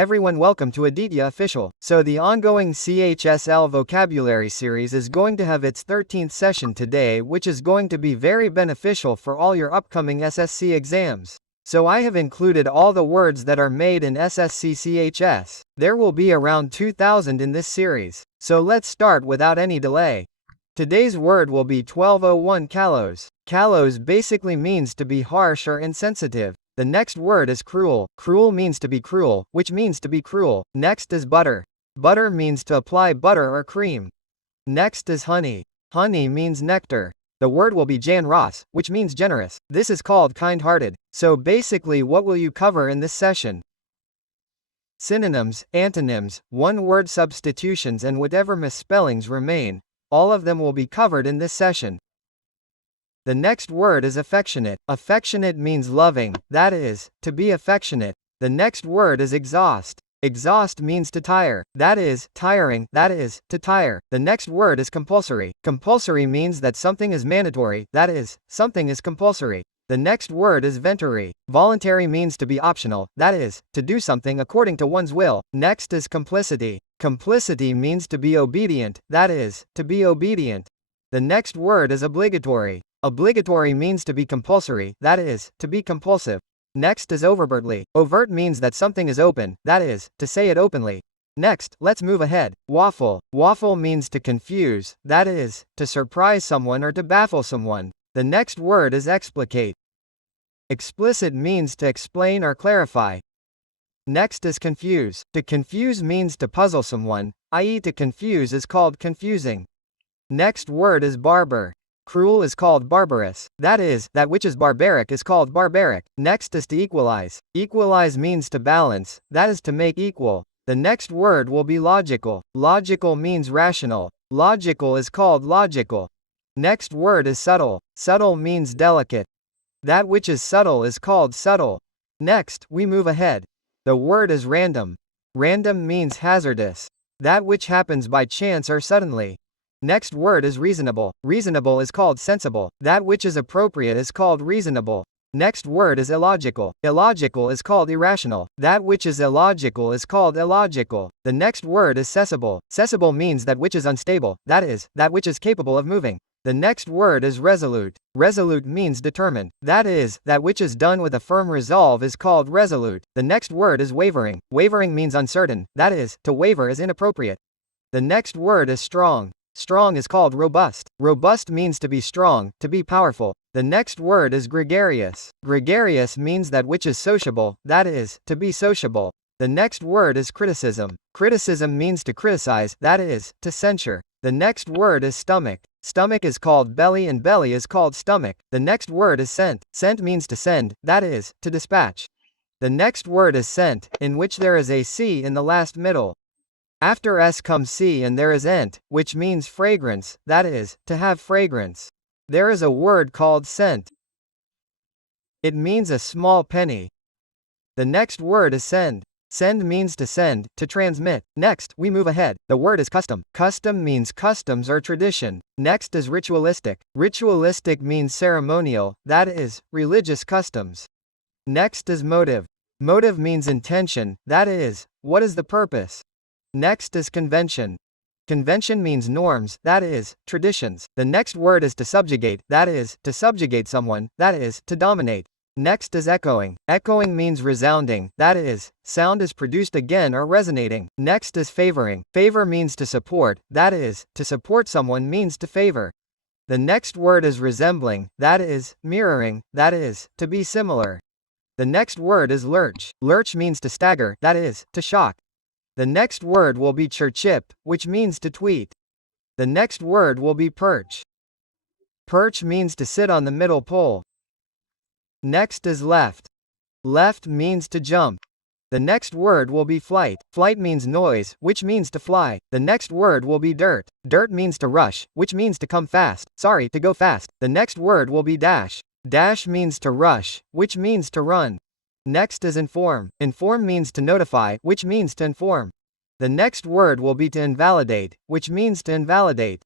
Everyone, welcome to Aditya Official. So the ongoing CHSL vocabulary series is going to have its 13th session today, which is going to be very beneficial for all your upcoming SSC exams. So I have included all the words that are made in SSC CHS. There will be around 2,000 in this series. So let's start without any delay. Today's word will be 1201 kalos. Kalos basically means to be harsh or insensitive. The next word is cruel. Cruel means to be cruel, which means to be cruel. Next is butter. Butter means to apply butter or cream. Next is honey. Honey means nectar. The word will be generous, which means generous. This is called kind-hearted. So basically, what will you cover in this session? Synonyms, antonyms, one-word substitutions, and whatever misspellings remain. All of them will be covered in this session. The next word is affectionate. Affectionate means loving, that is, to be affectionate. The next word is exhaust. Exhaust means to tire, that is, tiring, that is, to tire. The next word is compulsory. Compulsory means that something is mandatory, that is, something is compulsory. The next word is voluntary. Voluntary means to be optional, that is, to do something according to one's will. Next is complicity. Complicity means to be obedient, that is, to be obedient. The next word is obligatory. Obligatory means to be compulsory, that is, to be compulsive. Next is overtly. Overt means that something is open, that is, to say it openly. Next, let's move ahead. Waffle. Waffle means to confuse, that is, to surprise someone or to baffle someone. The next word is explicate. Explicit means to explain or clarify. Next is confuse. To confuse means to puzzle someone, i.e., to confuse is called confusing. Next word is barbar. Cruel is called barbarous, that is, that which is barbaric is called barbaric. Next is to equalize. Equalize means to balance, that is, to make equal. The next word will be logical. Logical means rational. Logical is called logical. Next word is subtle. Subtle means delicate. That which is subtle is called subtle. Next, we move ahead. The word is random. Random means hazardous. That which happens by chance or suddenly. Next word is reasonable. Reasonable is called sensible. That which is appropriate is called reasonable. Next word is illogical. Illogical is called irrational. That which is illogical is called illogical. The next word is cessible. Cessible means that which is unstable, that is, that which is capable of moving. The next word is resolute. Resolute means determined. That is, that which is done with a firm resolve is called resolute. The next word is wavering. Wavering means uncertain. That is, to waver is inappropriate. The next word is strong. Strong is called robust. Robust means to be strong, to be powerful. The next word is gregarious. Gregarious means that which is sociable, that is, to be sociable. The next word is criticism. Criticism means to criticize, that is, to censure. The next word is stomach. Stomach is called belly and belly is called stomach. The next word is sent. Sent means to send, that is, to dispatch. The next word is scent, in which there is a C in the last middle. After S comes C and there is ent, which means fragrance, that is, to have fragrance. There is a word called cent. It means a small penny. The next word is send. Send means to send, to transmit. Next, we move ahead. The word is custom. Custom means customs or tradition. Next is ritualistic. Ritualistic means ceremonial, that is, religious customs. Next is motive. Motive means intention, that is, what is the purpose. Next is convention. Convention means norms, that is, traditions. The next word is to subjugate, that is, to subjugate someone, that is, to dominate. Next is echoing. Echoing means resounding, that is, sound is produced again or resonating. Next is favoring. Favor means to support, that is, to support someone means to favor. The next word is resembling, that is, mirroring, that is, to be similar. The next word is lurch. Lurch means to stagger, that is, to shock. The next word will be chirchip, which means to tweet. The next word will be perch. Perch means to sit on the middle pole. Next is left. Left means to jump. The next word will be flight. Flight means noise, which means to fly. The next word will be dirt. Dirt means to rush, which means to come fast. Sorry, to go fast. The next word will be dash. Dash means to rush, which means to run. Next is inform. Inform means to notify, which means to inform. The next word will be to invalidate, which means to invalidate.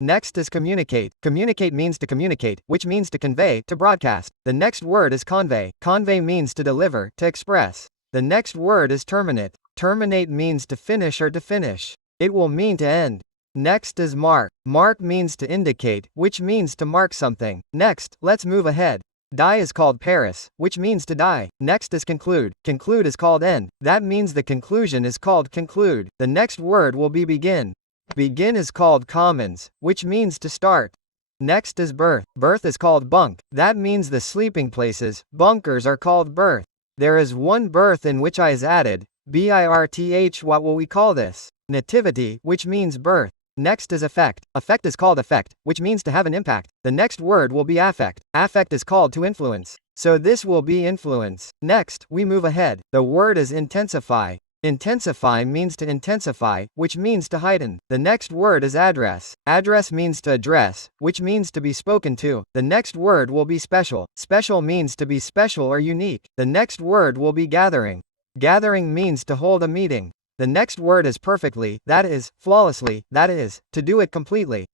Next is communicate. Communicate means to communicate, which means to convey, to broadcast. The next word is convey. Convey means to deliver, to express. The next word is terminate. Terminate means to finish or to finish. It will mean to end. Next is mark. Mark means to indicate, which means to mark something. Next, let's move ahead. Die is called Paris, which means to die. Next is conclude. Conclude is called end. That means the conclusion is called conclude. The next word will be begin. Begin is called commons, which means to start. Next is berth. Berth is called bunk. That means the sleeping places. Bunkers are called berth. There is one berth in which I is added. birth. What will we call this? Nativity, which means birth. Next is effect. Effect is called effect, which means to have an impact. The next word will be affect. Affect is called to influence. So this will be influence. Next, we move ahead. The word is intensify. Intensify means to intensify, which means to heighten. The next word is address. Address means to address, which means to be spoken to. The next word will be special. Special means to be special or unique. The next word will be gathering. Gathering means to hold a meeting. The next word is perfectly, that is, flawlessly, that is, to do it completely.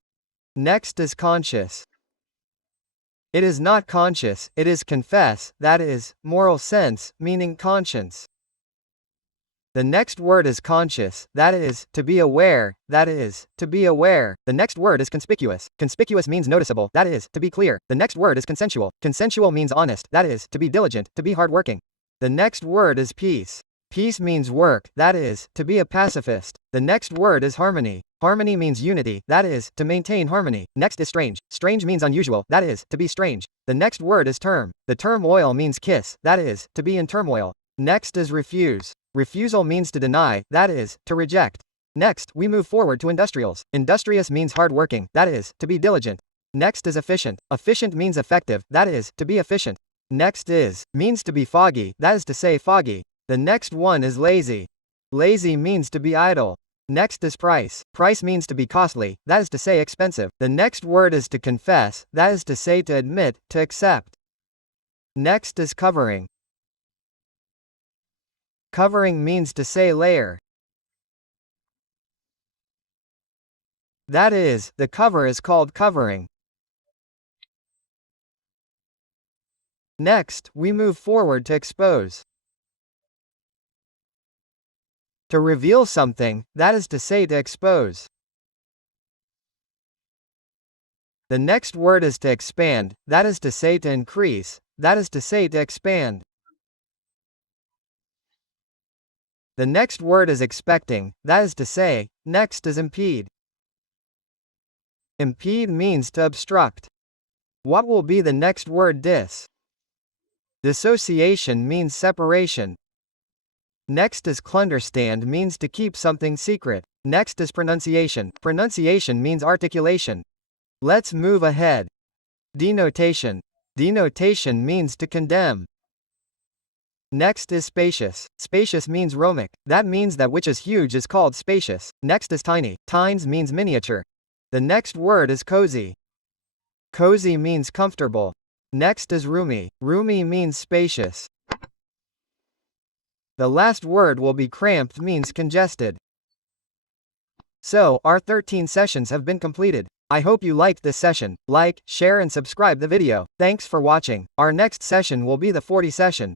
Next is conscious. It is not conscious, it is confess, that is, moral sense, meaning conscience. The next word is conscious, that is, to be aware, that is, to be aware. The next word is conspicuous. Conspicuous means noticeable, that is, to be clear. The next word is consensual. Consensual means honest, that is, to be diligent, to be hardworking. The next word is peace. Peace means work, that is, to be a pacifist. The next word is harmony. Harmony means unity, that is, to maintain harmony. Next is strange. Strange means unusual, that is, to be strange. The next word is term. The term oil means kiss, that is, to be in turmoil. Next is refuse. Refusal means to deny, that is, to reject. Next, we move forward to industrials. Industrious means hardworking, that is, to be diligent. Next is efficient. Efficient means effective, that is, to be efficient. Next is, means to be foggy, that is to say foggy. The next one is lazy. Lazy means to be idle. Next is price. Price means to be costly, that is to say expensive. The next word is to confess, that is to say to admit, to accept. Next is covering. Covering means to say layer. That is, the cover is called covering. Next, we move forward to expose. To reveal something, that is to say to expose. The next word is to expand, that is to say to increase, that is to say to expand. The next word is expecting, that is to say, next is impede. Impede means to obstruct. What will be the next word? Dissociation means separation. Next is clunderstand means to keep something secret. Next is pronunciation. Pronunciation means articulation. Let's move ahead. Denotation. Denotation means to condemn. Next is spacious. Spacious means Romic. That means that which is huge is called spacious. Next is tiny. Tines means miniature. The next word is cozy. Cozy means comfortable. Next is roomy. Roomy means spacious. The last word will be cramped means congested. So, our 13 sessions have been completed. I hope you liked this session. Like, share and subscribe the video. Thanks for watching. Our next session will be the 40 session.